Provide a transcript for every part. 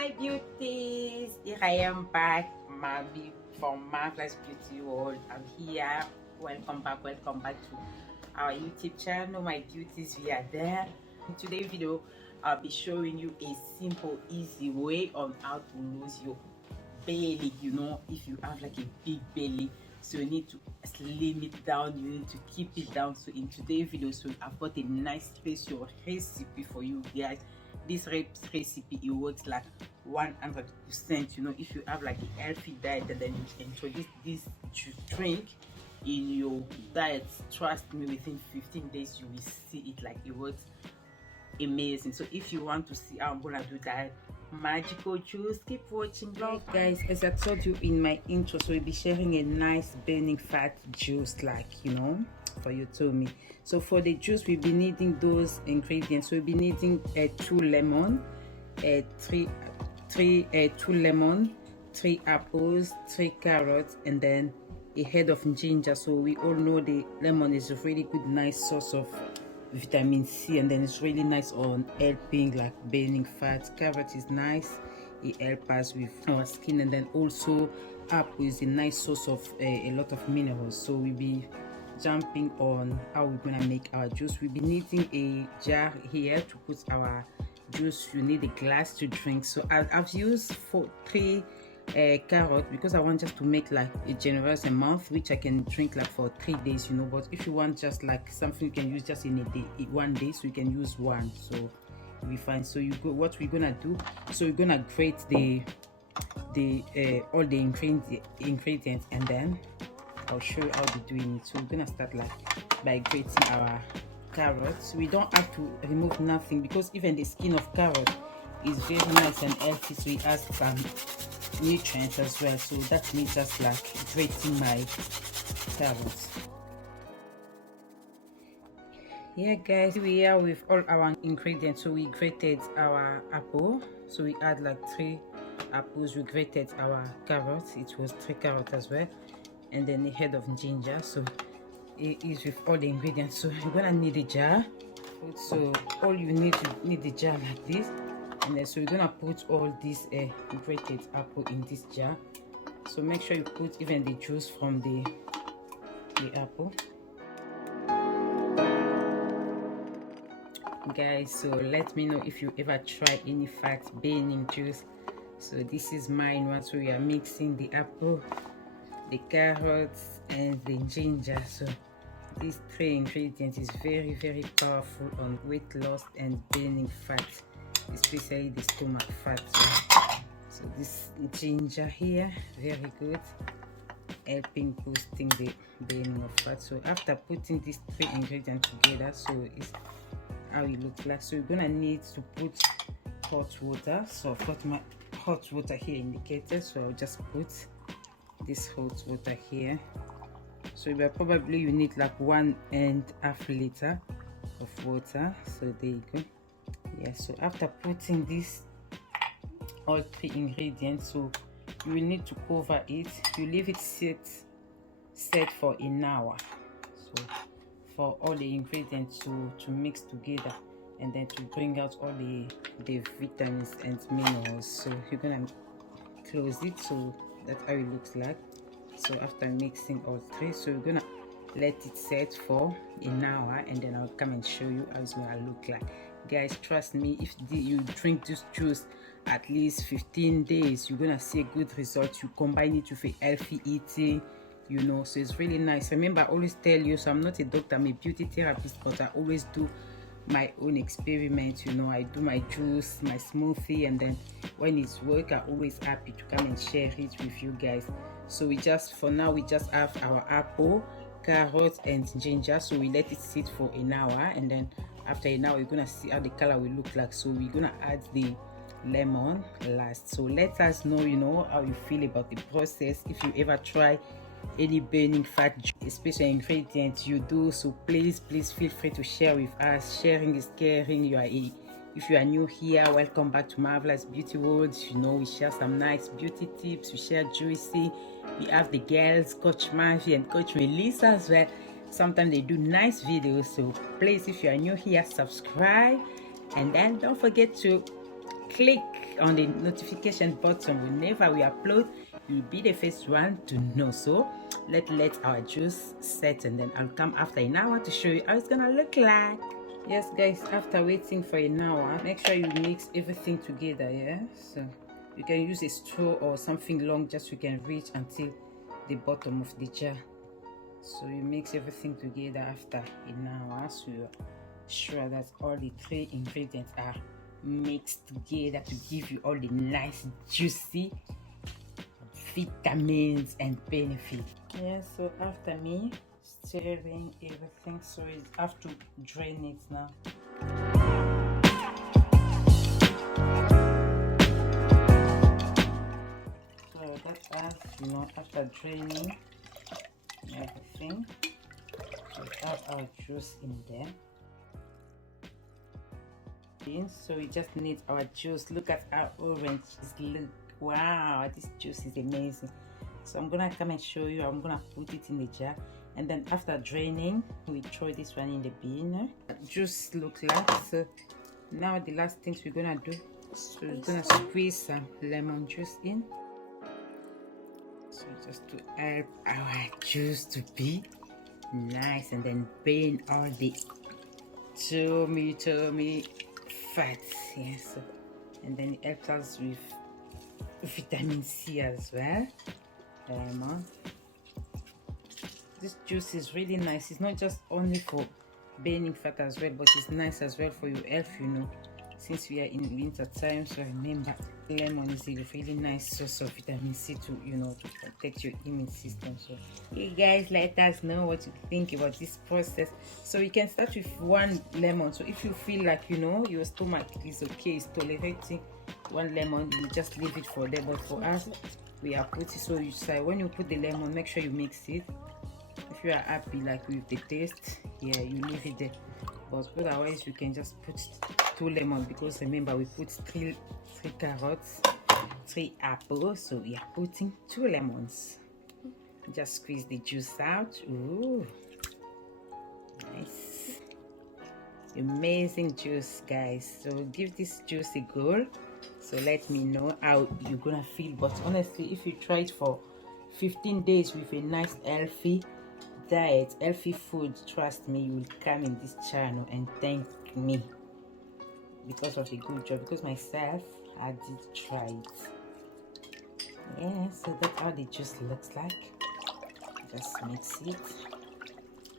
my beauties, here I am back, Mavi from Marvelous Beauty World. I'm here. Welcome back to our YouTube channel, my beauties. We are there. In today's video, I'll be showing you a simple, easy way on how to lose your belly. You know, if you have like a big belly, so you need to slim it down, you need to keep it down. So in today's video, so I've got a nice special recipe for you guys. This recipe, it works like 100%. You know, if you have like a healthy diet and then you introduce this drink in your diet, trust me, within 15 days you will see it, like it works amazing. So if you want to see how I'm gonna do that magical juice, keep watching. Hey guys, as I told you in my intro, so we'll be sharing a nice burning fat juice, like, you know, for you told me. So for the juice, we'll be needing those ingredients. We'll be needing 2 lemon, 2 lemon, 3 apples, 3 carrots, and then a head of ginger. So we all know the lemon is a really good, nice source of vitamin C, and then it's really nice on helping like burning fat. Carrot is nice, it helps us with our skin, and then also apple is a nice source of a lot of minerals. So we'll be jumping on how we're gonna make our juice. We'll be needing a jar here to put our juice. You need a glass to drink. So I've used 3 carrots because I want just to make like a generous amount which I can drink like for 3 days, you know. But if you want just like something you can use just in a day, 1 day, so you can use 1, so you'll be fine. So you go, what we're gonna do, so we're gonna grate all the ingredients, and then I'll show you how to do it. So we're gonna start like by grating our carrots. We don't have to remove nothing because even the skin of carrot is very nice and healthy, so it has some nutrients as well. So that means just like grating my carrots. Yeah guys, we are with all our ingredients. So we grated our apple, so we add like 3 apples. We grated our carrots, it was 3 carrots as well, and then a head of ginger. So it is with all the ingredients. So you're gonna need a jar. So all you need the jar like this, and then so we're gonna put all this grated apple in this jar. So make sure you put even the juice from the apple, guys. So let me know if you ever try any fat burning juice. So this is mine. Once we are mixing the apple, the carrots, and the ginger. So these 3 ingredients is very, very powerful on weight loss and burning fat, especially the stomach fat. So this ginger here, very good, helping boosting the burning of fat. So after putting these 3 ingredients together, so it's how it looks like. So you're gonna need to put hot water. So I've got my hot water here indicated, so I'll just put this hot water here. So probably you need like 1.5 liter of water. So there you go. Yeah, so after putting this all 3 ingredients, so you will need to cover it. You leave it set for an hour, so for all the ingredients to mix together, and then to bring out all the vitamins and minerals. So you're gonna close it. So that's how it looks like. So after mixing all 3, so we're gonna let it set for an hour, and then I'll come and show you how it's gonna look like. Guys, trust me, if you drink this juice at least 15 days, you're gonna see a good result. You combine it with a healthy eating, you know, so it's really nice. Remember, I always tell you, so I'm not a doctor, I'm a beauty therapist, but I always do my own experiments. You know, I do my juice, my smoothie, and then when it's work, I'm always happy to come and share it with you guys. So for now we just have our apple, carrots, and ginger. So we let it sit for an hour, and then after an hour, we're gonna see how the color will look like. So we're gonna add the lemon last. So let us know, you know, how you feel about the process. If you ever try any burning fat, especially ingredients you do, so please feel free to share with us. Sharing is caring. If you are new here, welcome back to Marvelous Beauty World. You know, we share some nice beauty tips, we share juicy. We have the girls, Coach Mavi and Coach Melissa as well. Sometimes they do nice videos. So please, if you are new here, subscribe, and then don't forget to click on the notification button whenever we upload. You'll be the first one to know. So let our juice set, and then I'll come after an hour to show you how it's gonna look like. Yes guys, after waiting for an hour, make sure you mix everything together. Yeah, so you can use a straw or something long, just you can reach until the bottom of the jar. So you mix everything together after an hour, so you're sure that all the 3 ingredients are mixed together to give you all the nice juicy vitamins and benefits. Yeah, so after me stirring everything, so you have to drain it now. So that's us, you know, after draining everything, we have our juice in there. So we just need our juice. Look at our orange. Look, wow, this juice is amazing. So I'm gonna come and show you. I'm gonna put it in the jar, and then after draining, we throw this one in the bin. Juice looks like. So now the last things we're gonna do, so we're gonna squeeze some lemon juice in, so just to help our juice to be nice, and then burn all the tummy fat. Yes, and then it helps us with vitamin C as well. This juice is really nice. It's not just only for burning fat as well, but it's nice as well for your health, you know, since we are in winter time. So remember, lemon is a really nice source of vitamin C to, you know, to protect your immune system. So you guys let us know what you think about this process. So you can start with 1 lemon. So if you feel like, you know, your stomach is okay, it's tolerating 1 lemon, you just leave it for them. But for us, we are putting, so you say when you put the lemon, make sure you mix it. If you are happy like with the taste, yeah, you leave it there. But otherwise you can just put 2 lemons, because remember we put 3 carrots, 3 apples, so we are putting 2 lemons. Just squeeze the juice out. Ooh, nice, amazing juice, guys. So give this juice a go. So let me know how you're gonna feel. But honestly, if you try it for 15 days with a nice healthy diet, healthy food, trust me, you will come in this channel and thank me because of the good job, because myself, I did try it. Yeah, so that's how the juice looks like. Just mix it.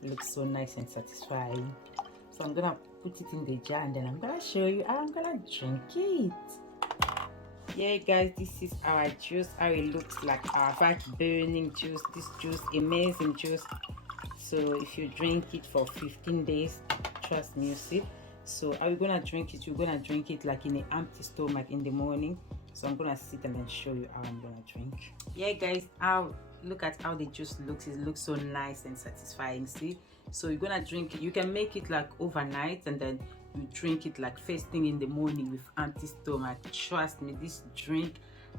Looks so nice and satisfying. So I'm gonna put it in the jar, and then I'm gonna show you how I'm gonna drink it. Yeah guys, this is our juice, how it looks like, our fat burning juice. This juice, amazing juice. So if you drink it for 15 days, trust me, you see. So how you gonna drink it? You're gonna drink it like in an empty stomach in the morning. So I'm gonna sit and then show you how I'm gonna drink. Yeah guys, look at how the juice looks. It looks so nice and satisfying, see. So you're gonna drink it. You can make it like overnight, and then you drink it like first thing in the morning with empty stomach. Trust me, this drink,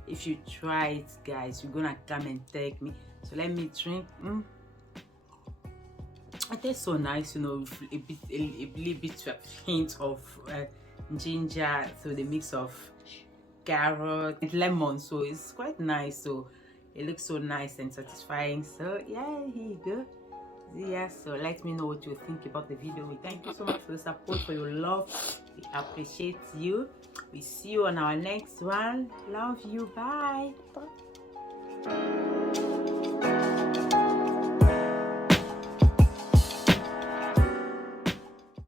if you try it guys, you're gonna come and thank me. So let me drink. It tastes so nice, you know, with a little bit of hint of ginger, so the mix of carrot and lemon, so it's quite nice. So it looks so nice and satisfying. So yeah, here you go. Yeah, so let me know what you think about the video. We thank you so much for the support, for your love. We appreciate you. We see you on our next one. Love you. Bye.